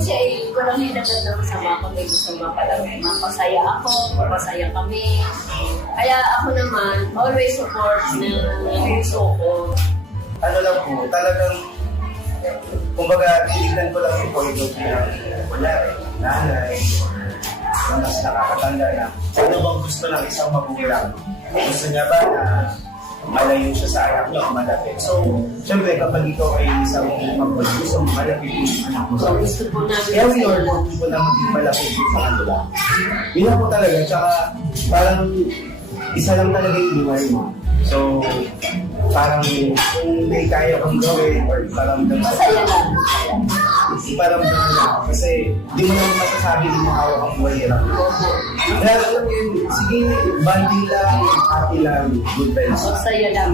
Kasi ko lang hinagat ng masama ko, may gusto mapasaya ako, mapasaya kami. Kaya ako naman, always support na gusto ko. Ano lang po, talagang, kumbaga, titignan ko lang yung point of view ng kunyari, nanay, na mas nakakatanda na, ano bang gusto ng isang magulang? Gusto niya ba na malayo siya sa anak niya o malapit? So, syempre, kapag ikaw ay isang magulang, gusto mo malapit yung anak mo. So, gusto po namin Every or po na maging malapit sa kanila. Yun lang po talaga, tsaka parang isa lang talaga yung buhay mo. So, parang kung may kaya kang gawin or parang masaya lang. parang kasi di mo naman masasabi din mo hawak ang buhay lang. Kaya alam mo yun, sige, banding lang, happy lang, good vibes. Masaya lang.